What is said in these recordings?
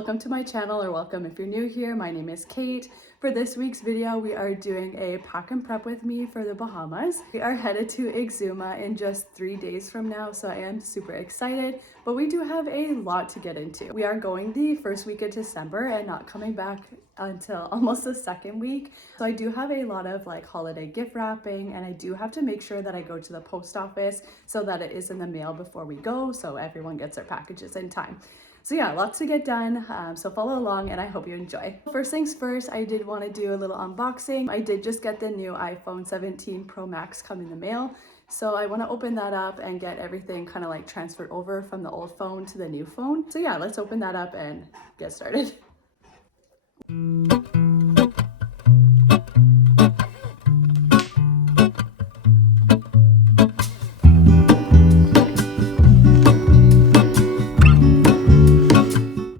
welcome to my channel, or welcome if you're new here. My name is Kate. For this week's video, we are doing a pack and prep with me for the Bahamas. We are headed to Exuma in just 3 days from now, so I am super excited, but we do have a lot to get into. We are going the first week of December and not coming back until almost the second week. So I do have a lot of like holiday gift wrapping, and I do have to make sure that I go to the post office so that it is in the mail before we go, so everyone gets their packages in time. So yeah, lots to get done, so follow along and I hope you enjoy. First things first, I did want to do a little unboxing. I did just get the new iPhone 17 Pro Max come in the mail, so I want to open that up and get everything kind of like transferred over from the old phone to the new phone. So yeah, let's open that up and get started.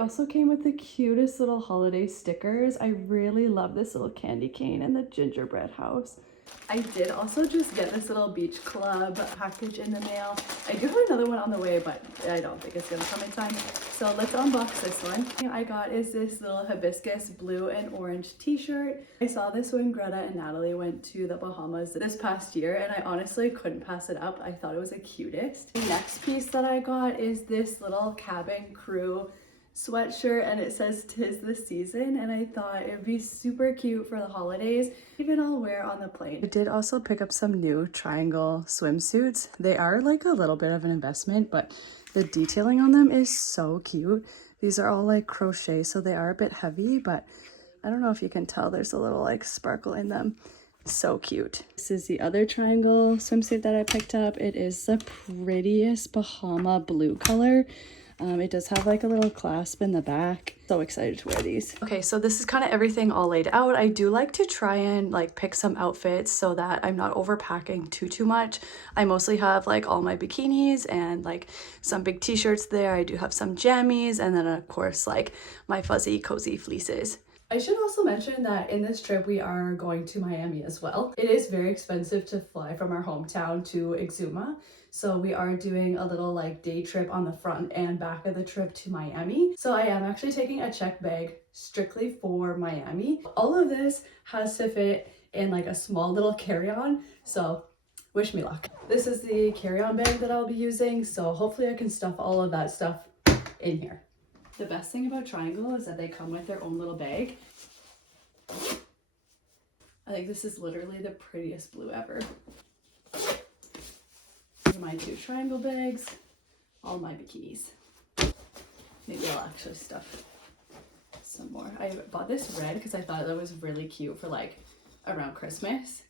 Also came with the cutest little holiday stickers. I really love this little candy cane and the gingerbread house. I did also just get this little beach club package in the mail. I do have another one on the way, but I don't think it's gonna come in time. So let's unbox this one. The thing I got is this little hibiscus blue and orange t-shirt. I saw this when Greta and Natalie went to the Bahamas this past year, and I honestly couldn't pass it up. I thought it was the cutest. The next piece that I got is this little cabin crew sweatshirt, and it says "'Tis the season," and I thought it'd be super cute for the holidays. Even I'll wear on the plane. I did also pick up some new TRINGL swimsuits. They are like a little bit of an investment, but the detailing on them is so cute. These are all like crochet, so they are a bit heavy, but I don't know if you can tell, there's a little like sparkle in them. So cute. This is the other TRINGL swimsuit that I picked up. It is the prettiest Bahama blue color. It does have like a little clasp in the back. So excited to wear these. Okay, so this is kind of everything all laid out. I do like to try and like pick some outfits so that I'm not overpacking too much. I mostly have like all my bikinis and like some big t-shirts there. I do have some jammies, and then of course like my fuzzy cozy fleeces. I should also mention that in this trip we are going to Miami as well. It is very expensive to fly from our hometown to Exuma, so we are doing a little like day trip on the front and back of the trip to Miami. So I am actually taking a check bag strictly for Miami. All of this has to fit in like a small little carry-on, so wish me luck. This is the carry-on bag that I'll be using, so hopefully I can stuff all of that stuff in here. The best thing about TRINGL is that they come with their own little bag. I think this is literally the prettiest blue ever. These are my two TRINGL bags, all my bikinis. Maybe I'll actually stuff some more. I bought this red because I thought that was really cute for like around Christmas.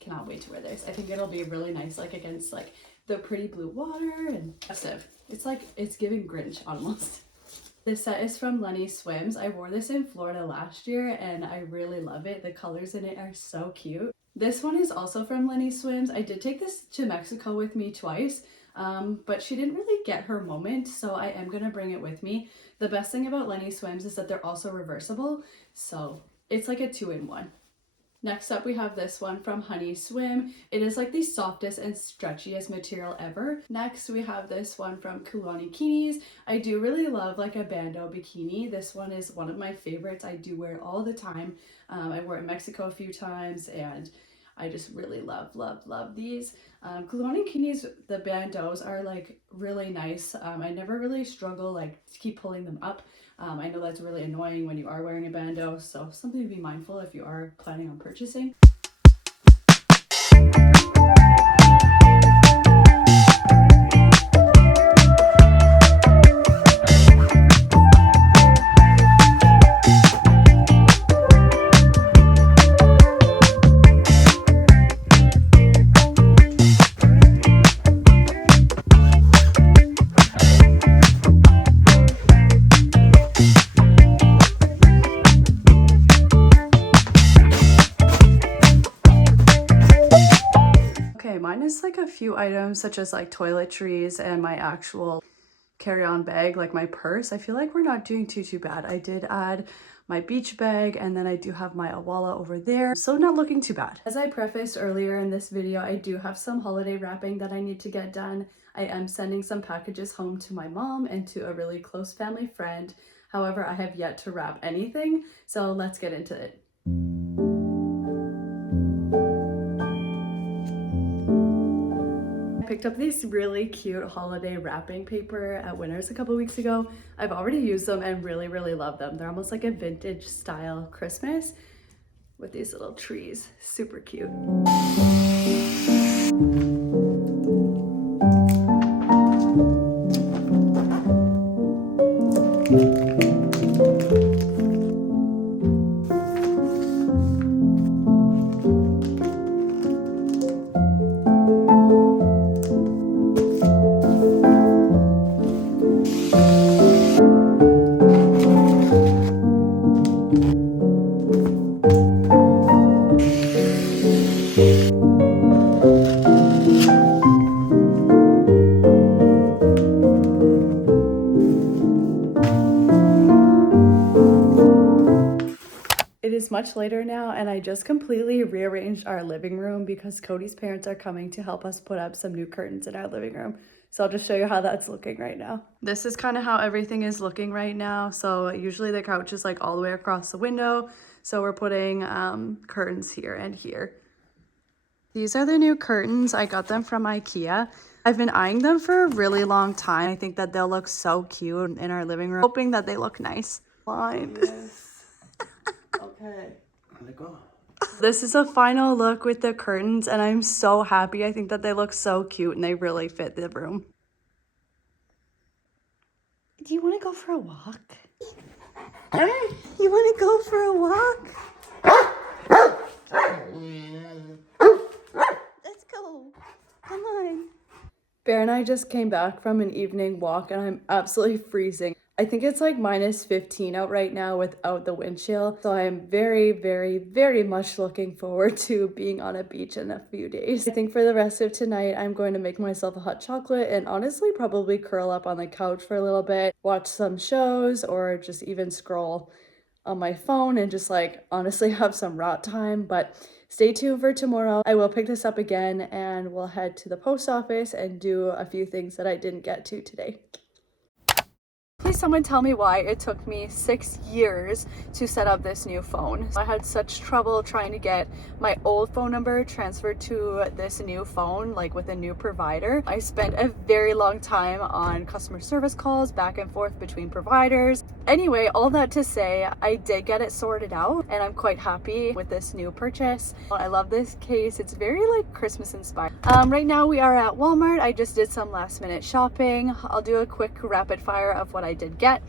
Cannot wait to wear this. I think it'll be really nice like against like the pretty blue water and festive. It's like, it's giving Grinch almost. This set is from Lenny Swims. I wore this in Florida last year and I really love it. The colors in it are so cute. This one is also from Lenny Swims. I did take this to Mexico with me twice, but she didn't really get her moment, so I am gonna bring it with me. The best thing about Lenny Swims is that they're also reversible, so it's like a 2-in-1. Next up, we have this one from Honey Swim. It is like the softest and stretchiest material ever. Next, we have this one from Kuloni Kinis. I do really love like a bandeau bikini. This one is one of my favorites. I do wear it all the time. I wore it in Mexico a few times, and I just really love these. Kuloni Kinis, the bandeaus are like really nice. I never really struggle like to keep pulling them up. I know that's really annoying when you are wearing a bandeau, so something to be mindful if you are planning on purchasing. Mine is like a few items such as like toiletries and my actual carry-on bag, like my purse. I feel like we're not doing too bad. I did add my beach bag, and then I do have my awala over there, so not looking too bad. As I prefaced earlier in this video, I do have some holiday wrapping that I need to get done. I am sending some packages home to my mom and to a really close family friend. However, I have yet to wrap anything, so let's get into it. I picked up these really cute holiday wrapping paper at Winners a couple weeks ago. I've already used them and really love them. They're almost like a vintage style Christmas with these little trees. Super cute. It is much later now, and I just completely rearranged our living room because Cody's parents are coming to help us put up some new curtains in our living room. So I'll just show you how that's looking right now. This is kind of how everything is looking right now. So usually the couch is like all the way across the window. So we're putting curtains here and here. These are the new curtains. I got them from IKEA. I've been eyeing them for a really long time. I think that they'll look so cute in our living room, hoping that they look nice. Blind. Yes. Okay. Let go. This is a final look with the curtains, and I'm so happy. I think that they look so cute and they really fit the room. Do you want to go for a walk? You want to go for a walk? Let's go. Come on. Bear and I just came back from an evening walk and I'm absolutely freezing. I think it's like -15 out right now without the wind chill. So I am very much looking forward to being on a beach in a few days. I think for the rest of tonight, I'm going to make myself a hot chocolate and honestly probably curl up on the couch for a little bit, watch some shows, or just even scroll on my phone and just like honestly have some rot time. But stay tuned for tomorrow. I will pick this up again and we'll head to the post office and do a few things that I didn't get to today. Please someone tell me why it took me 6 years to set up this new phone. I had such trouble trying to get my old phone number transferred to this new phone, like with a new provider. I spent a very long time on customer service calls back and forth between providers. Anyway, all that to say, I did get it sorted out and I'm quite happy with this new purchase. I love this case. It's very like Christmas inspired. Right now we are at Walmart. I just did some last minute shopping. I'll do a quick rapid fire of what I did get.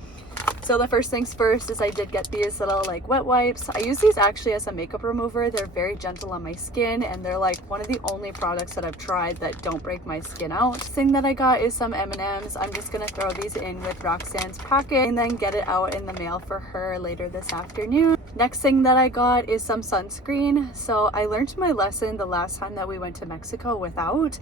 So the first things first is I did get these little like wet wipes. I use these actually as a makeup remover. They're very gentle on my skin and they're like one of the only products that I've tried that don't break my skin out. Thing that I got is some M&Ms. I'm just gonna throw these in with Roxanne's packet and then get it out in the mail for her later this afternoon. Next thing that I got is some sunscreen. So I learned my lesson the last time that we went to Mexico without.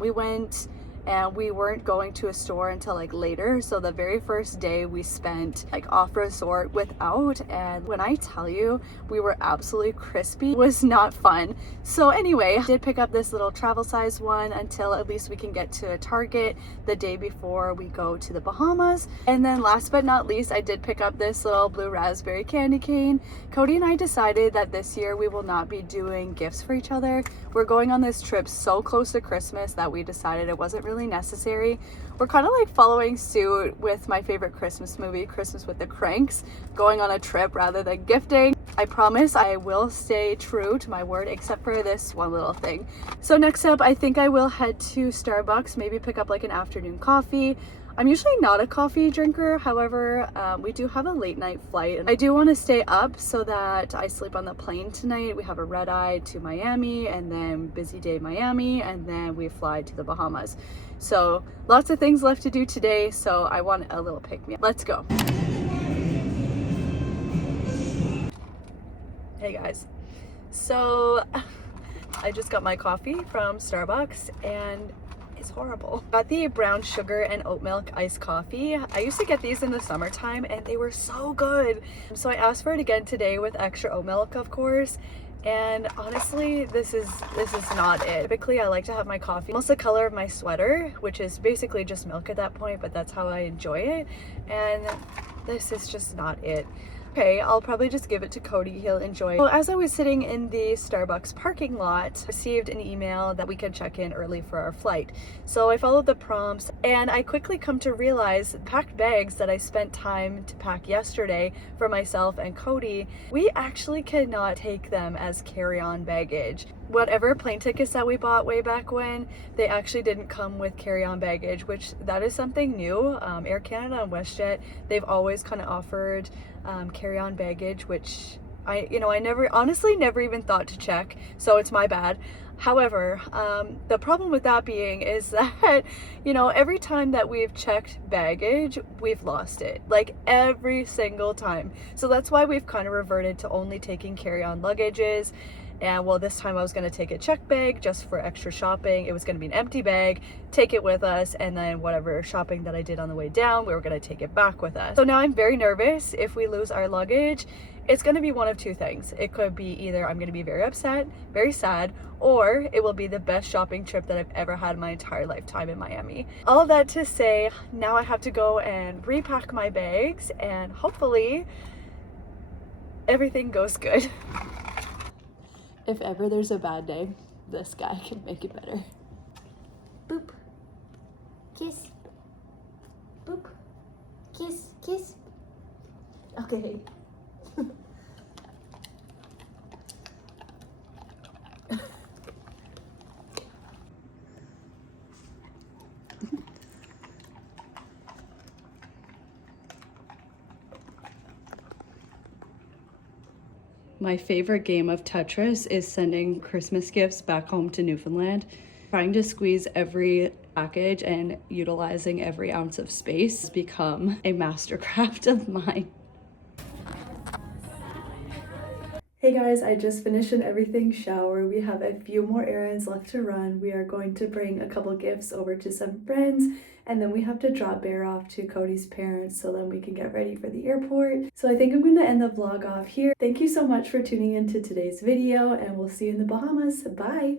We went and we weren't going to a store until like later. So the very first day we spent like off resort without, and when I tell you we were absolutely crispy, it was not fun. So anyway, I did pick up this little travel size one until at least we can get to a Target the day before we go to the Bahamas. And then last but not least, I did pick up this little blue raspberry candy cane. Cody and I decided that this year we will not be doing gifts for each other. We're going on this trip so close to Christmas that we decided it wasn't really necessary. We're kind of like following suit with my favorite Christmas movie, Christmas with the Cranks, going on a trip rather than gifting. I promise I will stay true to my word except for this one little thing. So next up, I think I will head to Starbucks, maybe pick up like an afternoon coffee. I'm usually not a coffee drinker, however, we do have a late night flight. I do want to stay up so that I sleep on the plane tonight. We have a red eye to Miami and then busy day Miami and then we fly to the Bahamas. So lots of things left to do today, so I want a little pick-me-up. Let's go. Hey guys, so I just got my coffee from Starbucks and it's horrible. Got the brown sugar and oat milk iced coffee. I used to get these in the summertime and they were so good. So I asked for it again today with extra oat milk, of course. And honestly, this is not it. Typically, I like to have my coffee almost the color of my sweater, which is basically just milk at that point, but that's how I enjoy it. And This is just not it. Okay, I'll probably just give it to Cody. He'll enjoy it. Well, as I was sitting in the Starbucks parking lot, I received an email that we could check in early for our flight. So I followed the prompts and I quickly come to realize packed bags that I spent time to pack yesterday for myself and Cody, we actually cannot take them as carry-on baggage. Whatever plane tickets that we bought way back when, they actually didn't come with carry-on baggage, which that is something new. Air Canada and WestJet, they've always kind of offered carry-on baggage, which I honestly never even thought to check, so it's my bad. However, the problem with that being is that, every time that we've checked baggage, we've lost it, like every single time. So that's why we've kind of reverted to only taking carry-on luggages. And well, this time I was going to take a check bag just for extra shopping. It was going to be an empty bag, take it with us, and then whatever shopping that I did on the way down, we were going to take it back with us. So now I'm very nervous. If we lose our luggage, it's going to be one of two things. It could be either I'm going to be very upset, very sad, or it will be the best shopping trip that I've ever had in my entire lifetime in Miami. All of that to say, now I have to go and repack my bags, and hopefully everything goes good. If ever there's a bad day, this guy can make it better. Boop. Kiss. Boop. Kiss. Kiss. Okay. My favorite game of Tetris is sending Christmas gifts back home to Newfoundland. Trying to squeeze every package and utilizing every ounce of space has become a mastercraft of mine. Hey guys, I just finished an everything shower. We have a few more errands left to run. We are going to bring a couple gifts over to some friends, and then we have to drop Bear off to Cody's parents so then we can get ready for the airport. So I think I'm going to end the vlog off here. Thank you so much for tuning into today's video, and we'll see you in the Bahamas. Bye!